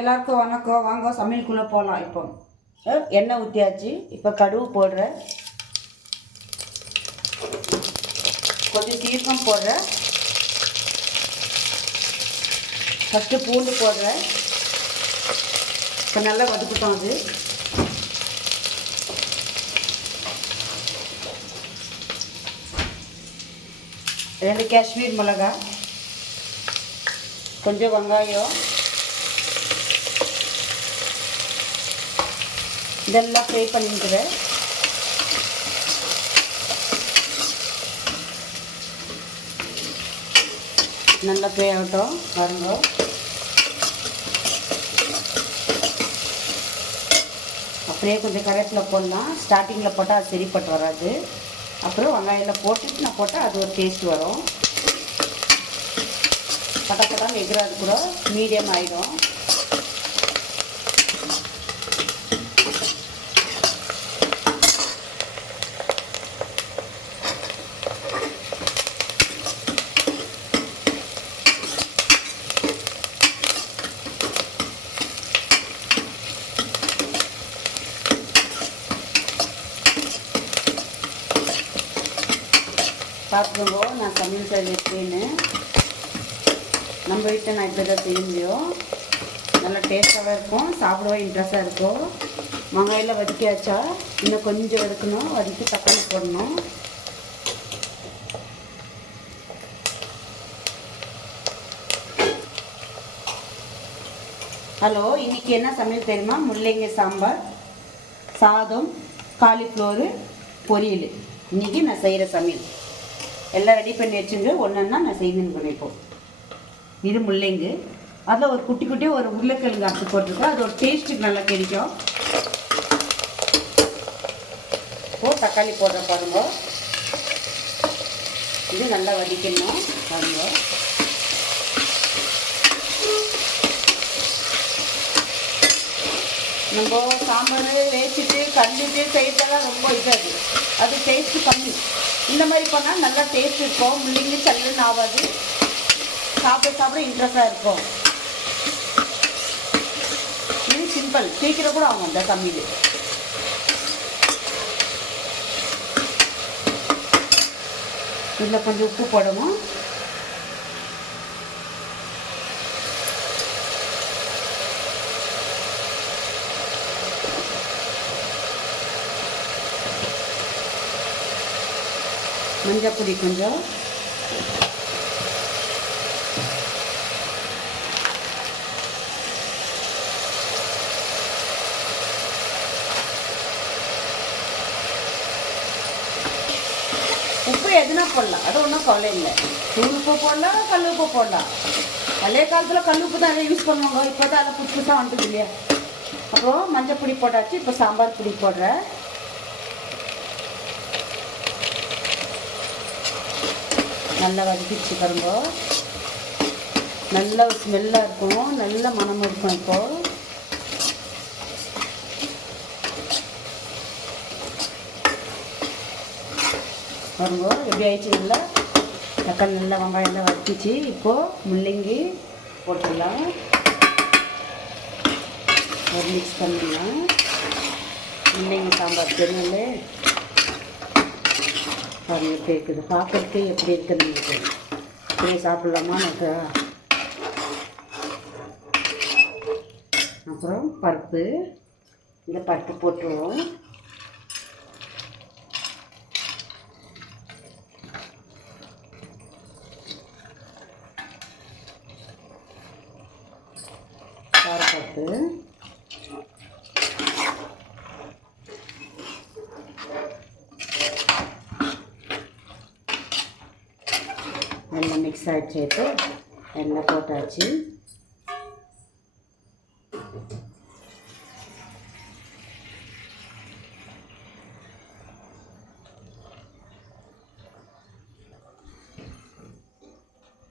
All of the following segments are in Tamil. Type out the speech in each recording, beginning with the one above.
எல்லாருக்கும் வணக்கம். வாங்க சமையலுக்குள்ளே போகலாம். இப்போ எண்ணெய் ஊற்றியாச்சு. இப்போ கடுகு போடுறேன், கொஞ்சம் சீரகம் போடுறேன், ஃபஸ்ட்டு பூண்டு போடுறேன். இப்போ நல்லா வதக்கிட்டோம். அது ரெண்டு காஷ்மீர் மிளகாய், கொஞ்சம் வெங்காயம், இதெல்லாம் ஃப்ரை பண்ணிக்கிறேன். நல்லா ஃப்ரை ஆகட்டும். பாருங்க, அப்படியே கொஞ்சம் கருவேப்பிலை போடலாம். ஸ்டார்டிங்கில் போட்டால் அது சரிப்பட்டு வராது. அப்புறம் வெங்காயத்தில் போட்டுட்டு நான் போட்டால் அது ஒரு டேஸ்ட் வரும். பட்டான்னு எகிறாது கூட மீடியம் ஆகிடும். பார்த்துக்கோங்க நான் சமையல் செய்ய எப்படின்னு. நம்ம வீட்டில் நான் இப்படி தான் செய்ய முடியும். நல்லா டேஸ்ட்டாகவும் இருக்கும், சாப்பிடவே இன்ட்ரெஸ்டாக இருக்கும். வெங்காயம் வதக்கியாச்சா, இன்னும் கொஞ்சம் வதக்கணும். வதக்கி தக்காளி போடணும். ஹலோ, இன்றைக்கி என்ன சமையல் தெரியுமா? முள்ளங்கி சாம்பார், சாதம், காலிஃப்ளவரு பொரியல். இன்றைக்கி நான் செய்கிற சமையல் எல்லாம் ரெடி பண்ணி வச்சுங்க. ஒன்றுன்னா நான் செய்யணுன்னு பண்ணிப்போம். இது முள்ளங்கு, அதில் ஒரு குட்டி குட்டியாக ஒரு உருளைக்கிழங்கு அரைச்சி போட்டிருக்கோம். அது ஒரு டேஸ்ட்டுக்கு நல்லா கிடைக்கும். தக்காளி போடுற பாருங்க. இது நல்லா வதக்கணும் பாருங்க. நம்ம சாம்பார் வேச்சிட்டு கல்லிட்டு செய்யறதெல்லாம் ரொம்ப இதாது, அது டேஸ்ட்டு கம்மி. இந்த மாதிரி பண்ணால் நல்லா டேஸ்ட் இருக்கும். முள்ளங்கி சல்லுன்னு ஆகாது, சாப்பிட இன்ட்ரெஸ்டாக இருக்கும். இது சிம்பிள், சீக்கிரம் கூட ஆகும் இந்த சமையல். இதில் கொஞ்சம் உப்பு போடணும். மஞ்சள் பொடி கொஞ்சம், உப்பு எதுனா போடலாம், அது ஒன்றும் கவலை இல்லை. தூள் உப்பு போடலாம், கல் உப்பு போடலாம். பழைய காலத்தில் கல் உப்பு தான் யூஸ் பண்ணுவாங்க. இப்போ தான் அதை புதுசு புதுசாக வந்துட்டு இல்லையா. அப்புறம் மஞ்சள் பொடி போட்டாச்சு. இப்போ சாம்பார் பொடி போடுறேன். நல்லா வதக்கிச்சு பாருங்க. நல்ல ஒரு ஸ்மெல்லாக இருக்கும், நல்ல மணமும் இருக்கும். இப்போது பாருங்க எப்படி ஆயிடுச்சு. நல்லா தக்காளி நல்லா வெங்காயம்லாம் வதக்கிச்சு. இப்போது முள்ளங்கி போட்டுடலாம், ஒரு மிக்ஸ் பண்ணிடலாம். முள்ளங்கி சாம்பார் தெரியும்லே பாருங்க எப்படி இருக்குது. பார்க்கறதுக்கு எப்படி இருக்குது நமக்கு. அப்படியே சாப்பிட்லாமா எனக்கு. அப்புறம் பருப்பு, இந்த பருப்பு போட்டுருவோம். பருப்பு எல்லாம் மிக்ஸ் ஆகிடுச்சு. இப்போ எல்லாம் போட்டாச்சு.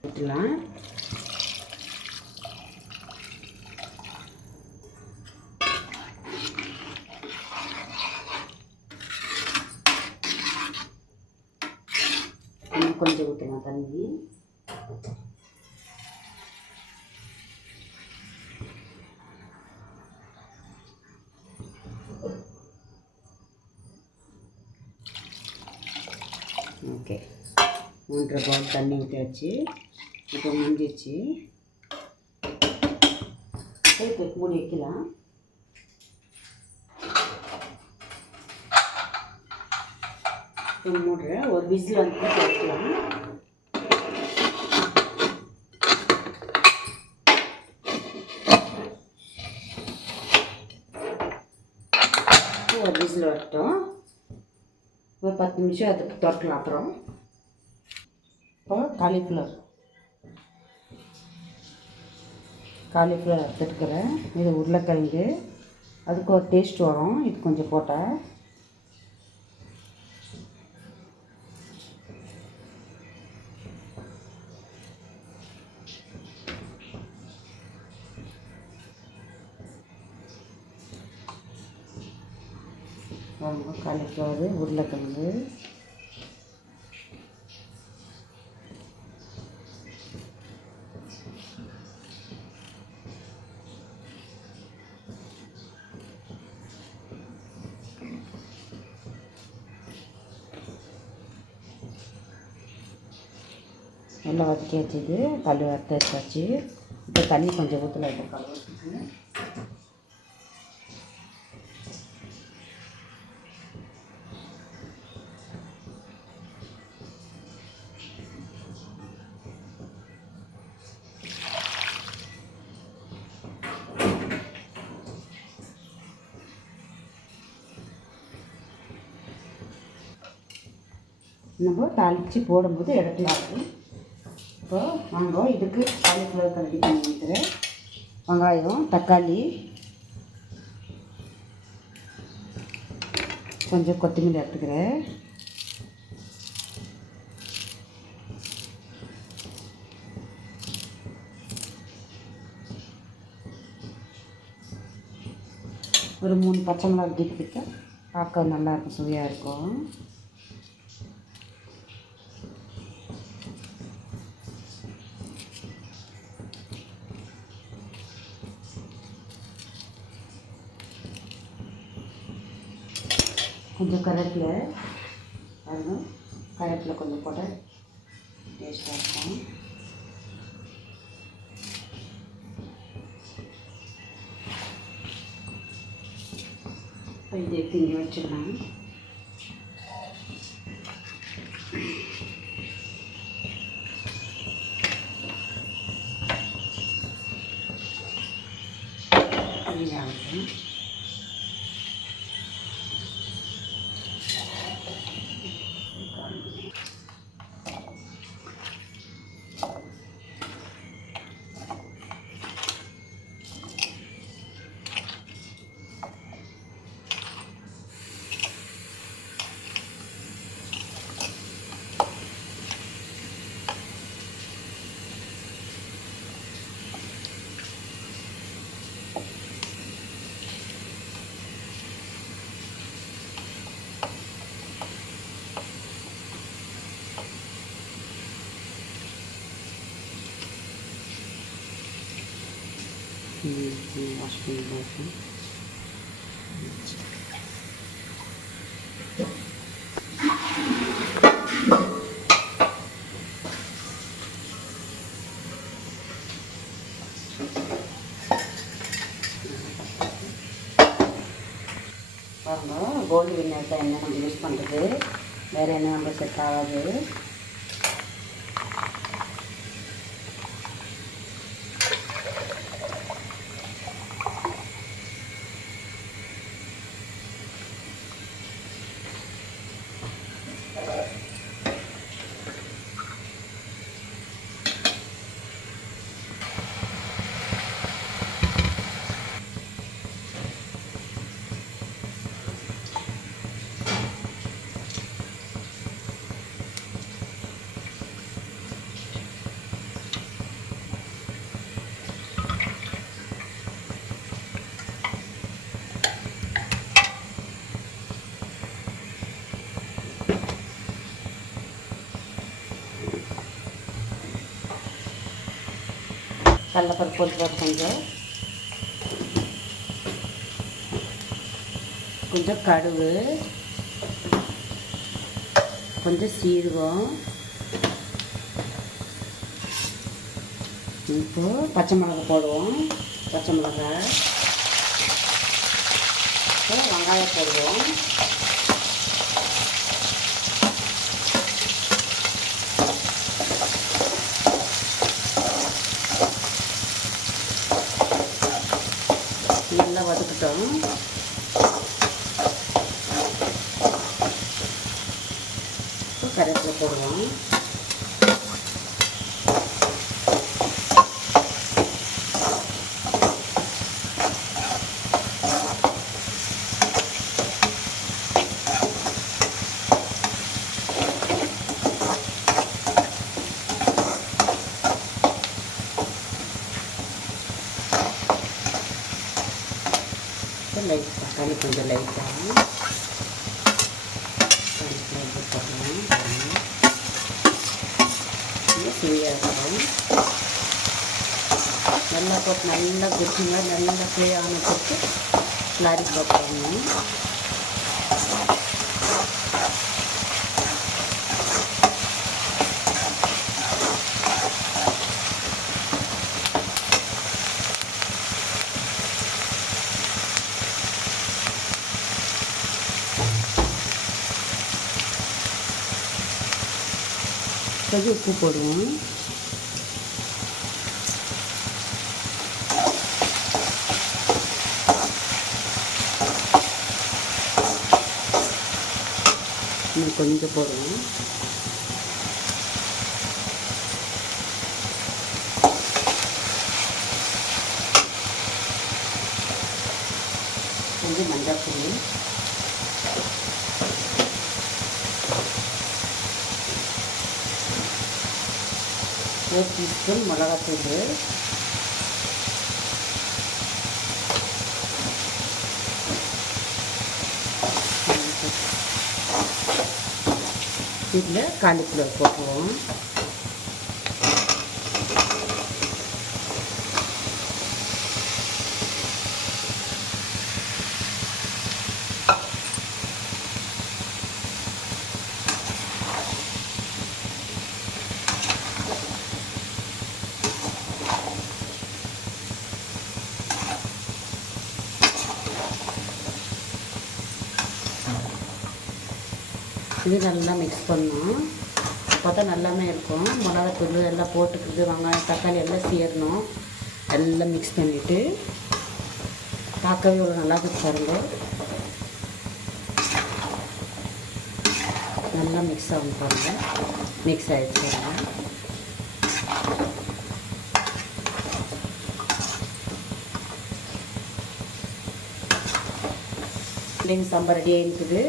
ஊற்றலாம். கொஞ்சம் ஊற்றலாம் தண்ணி. ஓகே, 3 பவுல் தண்ணி ஊற்றியாச்சு. இப்போ முடிஞ்சிச்சு. இப்போ மூடி வைக்கலாம். மூடுறேன். ஒரு விசில் வந்து வைக்கலாம். ஒரு விசில் வரட்டும். ஒரு 10 நிமிஷம் அதுக்கு திறக்கலாம். அப்புறம் இப்போ காலிஃப்ளவர் எடுத்துக்கிறேன். இது உருளைக்கிழங்கு, அதுக்கு ஒரு டேஸ்ட் வரும் இது கொஞ்சம் போட்டால். காலிஃப்ளவர், உருளைக்கிழங்கு, நல்லா வதக்கி வச்சுது. கல் வறுத்து வச்சாச்சு. இப்போ தண்ணி கொஞ்சம் ஊற்றல. இப்போ கழுவுறதுக்கு நம்ம தாளித்து போடும்போது இடத்துல ஆகும். இப்போ வாங்க, இதுக்கு காலிஃப்ளவர் ரெடி பண்ணி வைக்கிறேன். வெங்காயம், தக்காளி, கொஞ்சம் கொத்தமல்லி எடுத்துக்கிறேன். ஒரு 3 பச்சை மிளகாய் கிட்ட பார்க்க நல்லாயிருக்கும், சுவையாக இருக்கும். கொஞ்சம் கருவேப்பிலை பாருங்கள், கருவேப்பிலை கொஞ்சம் போட டேஸ்ட்டாக இருக்கும். இது எடுத்து இங்கே வச்சிடலாம். வாஷ் பண்ணி பார்ப்போம். பாருங்கள், கோல்டு வின்னர் தான் என்ன நம்ம யூஸ் பண்ணுறது, வேறு என்ன நம்ம செட் ஆகாது. கடலைப்பருப்பு போட்டுருவார் கொஞ்சம் கடுகு, கொஞ்சம் சீரகம், இப்போ பச்சை மிளகாய் போடுவோம். பச்சை மிளகாய், வெங்காயம் போடுவோம். நல்லா வதக்கிட்டோம். கருவேப்பிலை போடுவோம். லைட் தக்காளி கொஞ்சம் லைட்டாக போடுறோம். சீரகம் நல்லா போட்டு நல்லா குச்சிங்க நல்லா ஃப்ரை ஆன போட்டு லாரி போட்டுருவோம். கொஞ்சம் உப்பு போடுவோம். இன்னும் கொஞ்சம் போடுவோம். கொஞ்சம் மஞ்சள் தூள், ஒரு டீஸ்பூன் மிளகாத்தூள், இதில் காலிஃப்ளவர் போட்டுருவோம். இது நல்லா மிக்ஸ் பண்ணணும். அப்போ தான் நல்லாமே இருக்கும். மிளகாத்தூள் எல்லாம் போட்டுக்கிறது, வெங்காயம் தக்காளி எல்லாம் சேரணும். எல்லாம் மிக்ஸ் பண்ணிவிட்டு பார்க்கவே இவ்வளோ நல்லா பாருங்க. நல்லா மிக்ஸ் ஆகும் பாருங்கள். மிக்ஸ் ஆகிடுச்சு. முள்ளங்கி சாம்பார் ரெடி ஆகிருக்குது.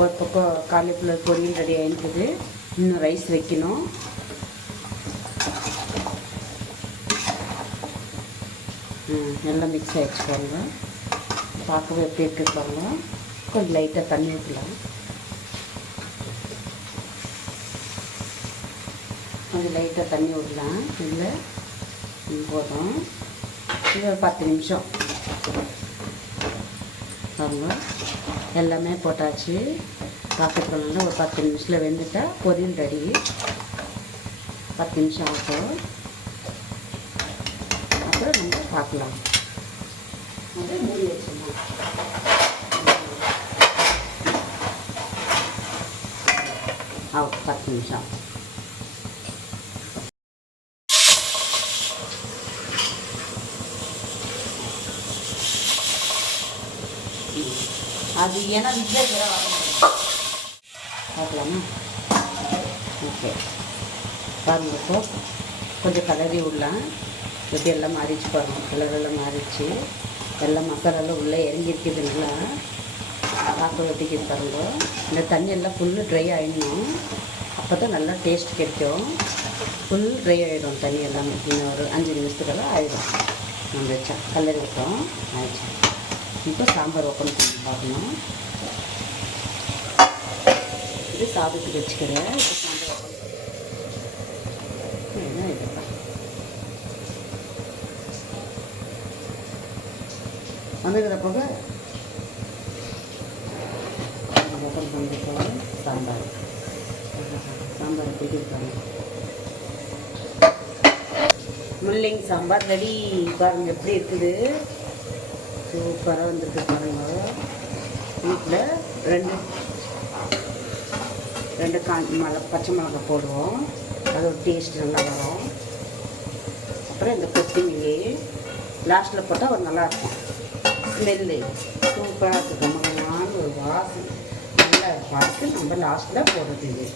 ஒரு பக்கம் காலிஃப்ளவர் பொரியல் ரெடி ஆகிருக்குது. இன்னும் ரைஸ் வைக்கணும். நல்லா மிக்ஸ் ஆகிடுச்சு பாருங்க. பார்க்கவே எப்படி இருக்கு பாருங்க. கொஞ்சம் லைட்டாக தண்ணி ஊற்றலாம். கொஞ்சம் லைட்டாக தண்ணி விடலாம். இதில் போதும். இது ஒரு 10 நிமிஷம் பாருங்க. எல்லாமே போட்டாச்சு. பார்த்துக்கணுன்னா ஒரு 10 நிமிஷத்தில் வெந்துட்டால் பொரியல் ரெடி. 10 நிமிஷம் ஆகும். அப்புறம் நம்ம பார்க்கலாம். மூடி வச்சிடலாம். ஆகும் 10 நிமிஷம். அது ஏன்னா வீட்டில் பார்க்கலாமா? ஓகே பாருங்க. இப்போ கொஞ்சம் கலரி விடலாம். எப்படி எல்லாம் மாறிச்சு பாருங்கள். கலரெல்லாம் மாறிச்சு. எல்லாம் மசாலாலாம் உள்ளே இறங்கியிருக்குதுங்களா பார்க்க வெட்டிக்கிது பாருங்க. இந்த தண்ணி எல்லாம் ஃபுல்லு ட்ரை ஆகிடணும். அப்போ தான் நல்லா டேஸ்ட் கிடைக்கும். ஃபுல் ட்ரை ஆகிடும் தண்ணி எல்லாமே. இன்னும் ஒரு 5 நிமிஷத்துக்கெல்லாம் ஆகிடும். நம்ம வச்சா கலரி விட்டோம் ஆயிடுச்சு. இப்போ சாம்பார் ஓப்பன் பண்ணி பார்க்கணும். இது சாதத்துக்கு வச்சுக்கிறேன். இப்போ சாம்பார் ஓப்பன் வந்துக்கிற போக ஓப்பன் பண்ணிட்டு சாம்பார் சாம்பார் பிடிக்கிறாங்க. முள்ளங்கி சாம்பார் ரெடி. பாருங்கள் எப்படி இருக்குது, சூப்பராக வந்துருக்கு பாருங்க. வீட்டில் ரெண்டு பச்சை மிளகாய் போடுவோம், அது ஒரு டேஸ்ட் நல்லா வரும். அப்புறம் இந்த கொத்தமல்லி லாஸ்ட்டில் போட்டால் ஒரு நல்லாயிருக்கும். ஸ்மெல்லு சூப்பராக இருக்குது, கமகமான ஒரு வாசனை நல்லா பார்த்து நம்ம லாஸ்ட்டில் போடுறது. இது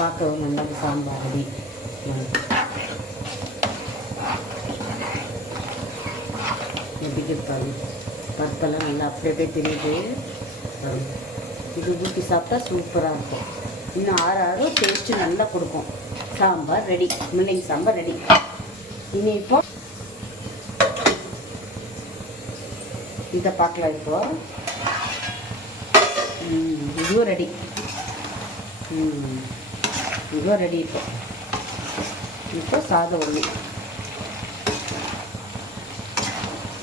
பார்க்கவும் நல்லா சாம்பார் ரெடி. எப்படி இருக்காது, பருப்பெல்லாம் நல்லா அப்படியே தெரியுது. இது ஊற்றி சாப்பிட்டா சூப்பராக இருக்கும். இன்னும் ஆறு டேஸ்ட்டு நல்லா கொடுக்கும். சாம்பார் ரெடி, முள்ளங்கி சாம்பார் ரெடி. இனி இப்போ இதை பார்க்கலாம். இப்போ இதுவும் ரெடி, இதுவும் ரெடி. இப்போ சாதம் ஒன்று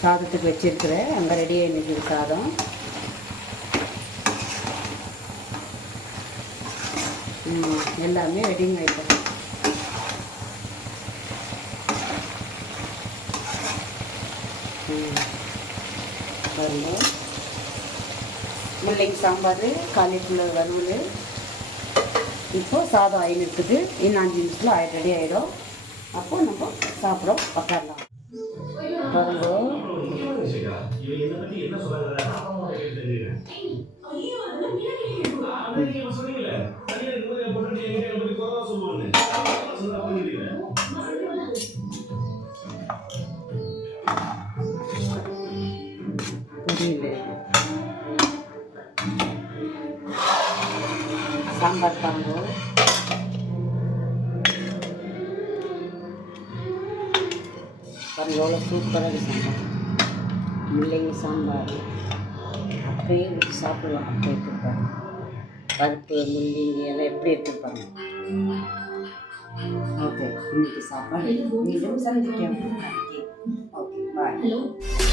சாதத்துக்கு வச்சுருக்கிறேன், அங்கே ரெடியாக நிற்கிது சாதம். எல்லாமே ரெடிங்க. இப்போ பாருங்க, முள்ளங்கி சாம்பார், காலிஃப்ளவர் வறுவல். இப்போது சாதம் ஆயில் இருக்குது, இன்னும் 5 நிமிஷத்தில் ரெடி ஆகிடும். அப்போது நம்ம சாப்பிட உட்காரலாம். பாருங்க, சாம்பார் பாருங்க, எவ்வளோ சூப்பராக சாம்பார், முள்ளங்கி சாம்பார் அப்படியே ஊற்றி சாப்பிடலாம். அப்படியே எடுத்துருப்பாங்க, பருப்பு முள்ளங்கி எல்லாம் எப்படி எடுத்துருப்பாங்க. ஓகே, இன்னைக்கு சாப்பாடு மீண்டும் சந்திக்கிறேன். ஓகே, பாய்.